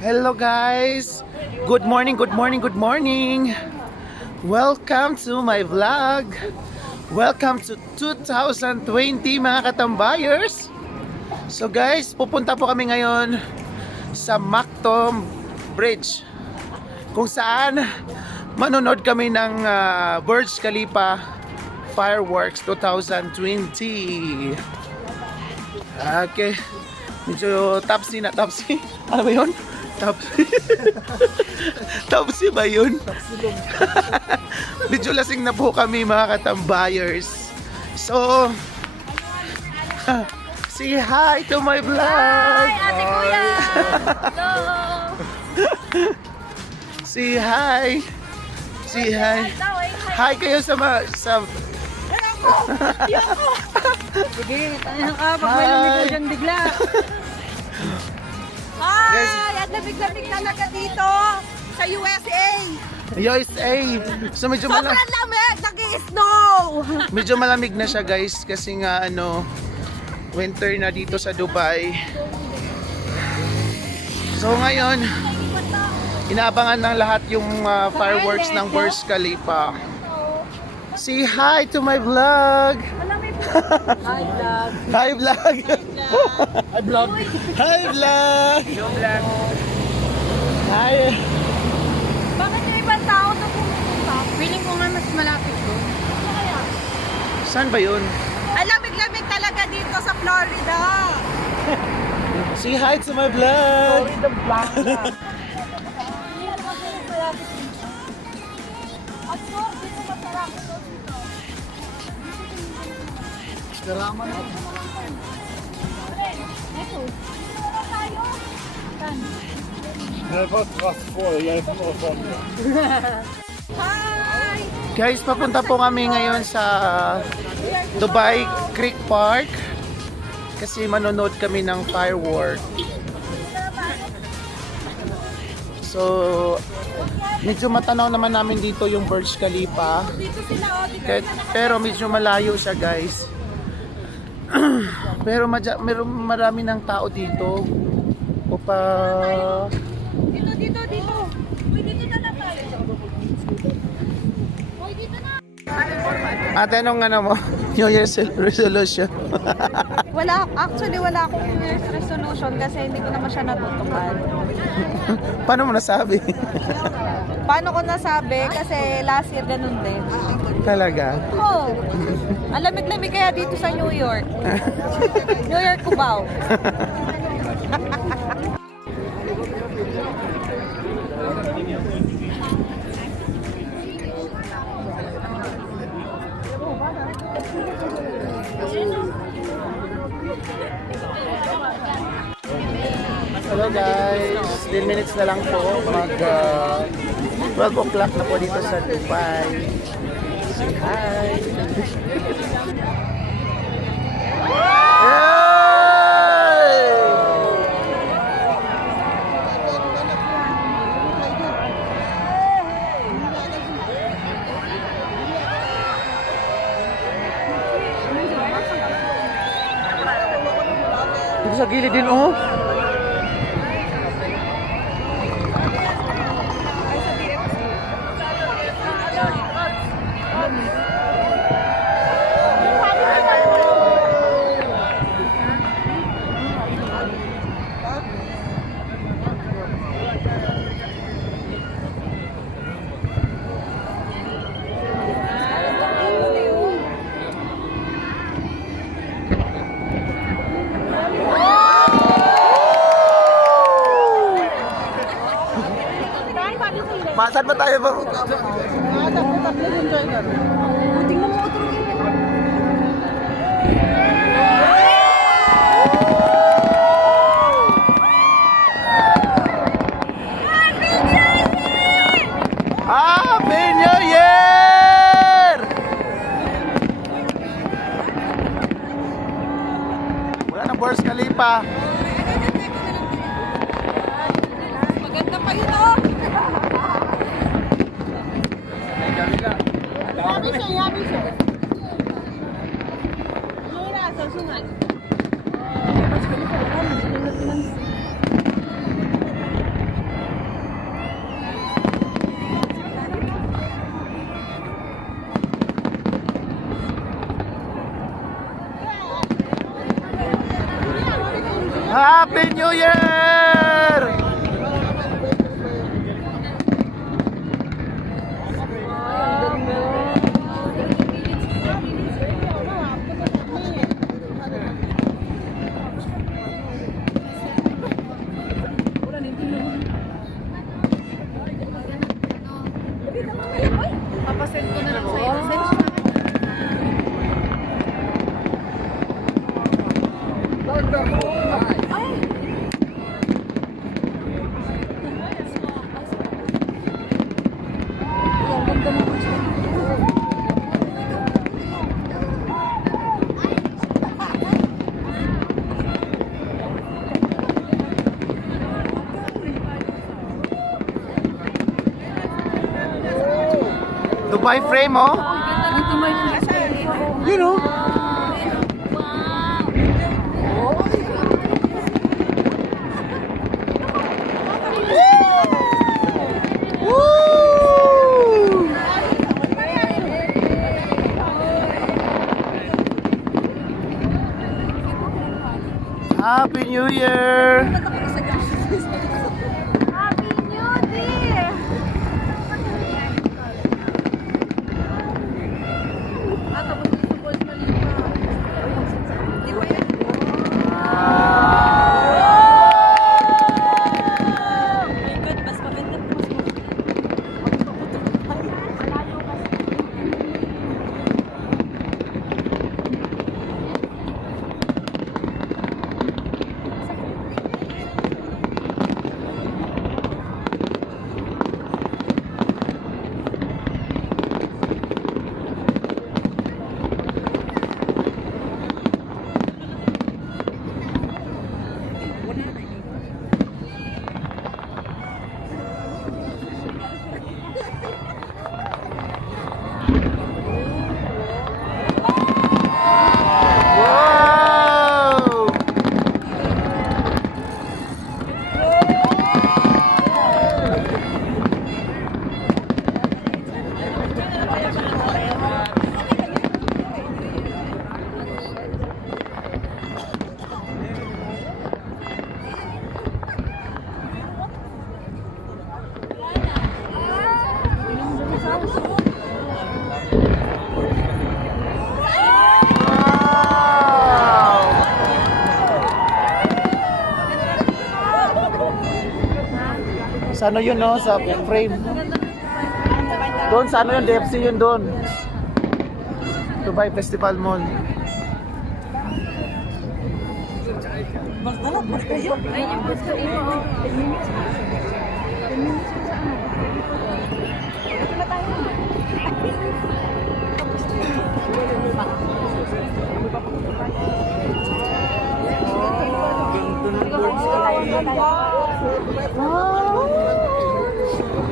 Hello guys! Good morning, good morning, good morning! Welcome to my vlog! Welcome to 2020 mga katambayers! So guys, pupunta po kami ngayon sa Burj, kung saan manonood kami ng Burj Khalifa Fireworks 2020. Okay, medyo topsy na topsy. Ano ba yun? Topsy. Topsy ba yun? Medyo lasing na po kami mga katambayers. So, say hi to my vlog. Hi, Ate Kuyah! Hello! Say hi. Say hi. Hi kayo sa Sige, tayo ka. Pag may lumiko dyan bigla. Hi! At lamig-lamig talaga dito sa USA. USA. So medyo Sobrang lamig! Nag-i-snow! medyo malamig na siya guys kasi nga winter na dito sa Dubai. So ngayon inaabangan ng lahat yung fireworks ng Burj Khalifa. Say hi to my vlog. Hi, vlog. Hi vlog. Hi vlog. Hi vlog. Hi. Bakit yung ibang tao ito pumunta? Feeling ko nga mas malapit doon. Saan ba yun? Ay, lamig-lamig talaga dito sa Florida. Say hi to my vlog. Karaman. Hi! Guys, papunta po kami ngayon sa Dubai Creek Park kasi manonood kami ng firework. So, medyo matanaw naman namin dito yung Burj Khalifa. Pero medyo malayo siya guys. Pero meron marami ng tao dito. Dito. Uy, dito na lang tayo. Uy, dito na. Ate, anong mo? New Year's resolution. Actually wala akong New Year's resolution kasi hindi ko naman siya natutupad. Paano mo nasabi? Paano ko nasabi? Kasi last year ganun din. Talaga? Oh, ang lamig-lamig kaya dito sa New York. New York, Cubao. Hello guys, 10 minutes na lang po mag 12 o'clock na po dito sa Dubai. Say hi. Dito sa gilid din oh. Saan ba tayo ba? Happy New Year! Wala na Burj Khalifa. Maganda pa yun oh. Yummy siya. Yung nasa sunod. Happy New Year! Papasend ko na lang sa'yo. Dubai frame, oh. You know. Woo! Happy New Year! Happy New Year! Tapos dito Burj Khalifa. Di ba yan? My God, mas maganda. Wow! Sa ano yun, no? Sa frame. Doon sa ano yun, DFC yun doon. Dubai Festival Mall.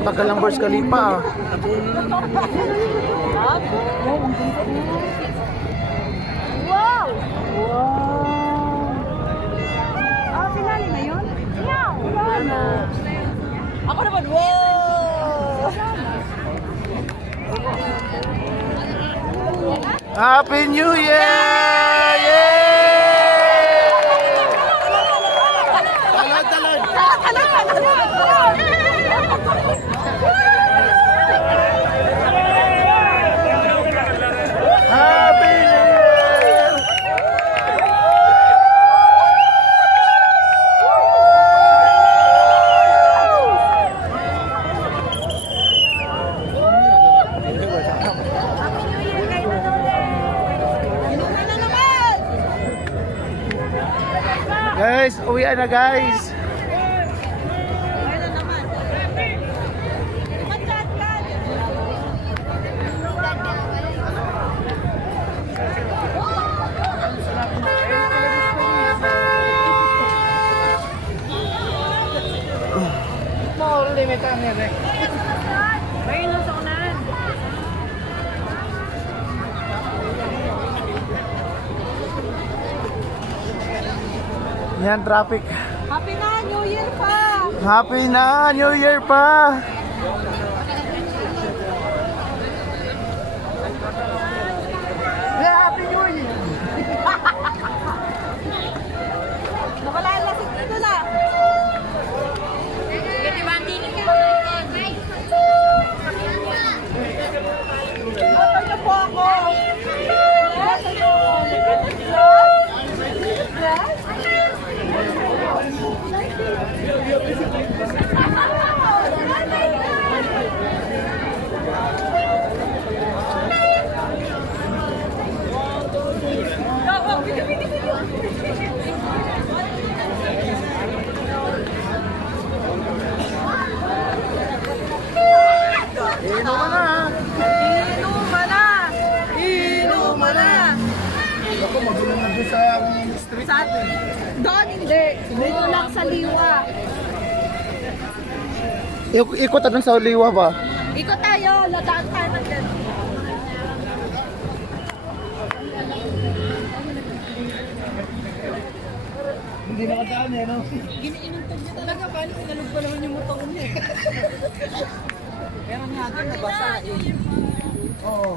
Tagal ng Burj Khalifa, ah. Wow! Wow! Ah, finale na yun? Yeah! Wala na. Ako naman, wow! Happy New Year! Yay! Happy New Year! Guys, uwian na guys. Yan, traffic. Happy na New Year pa! Happy na New Year pa! Yeah, Happy New Year! Nawala na Hindi, dito lang sa Liwa. Ikot doon sa Liwa ba? Ikot tayo, ladaan tayo ng ganun. Hindi nakadaan eh, no? Giniinintog niya talaga, paano sinalog pa naman yung motor niya. Pero nga doon, nabasa eh. Oo.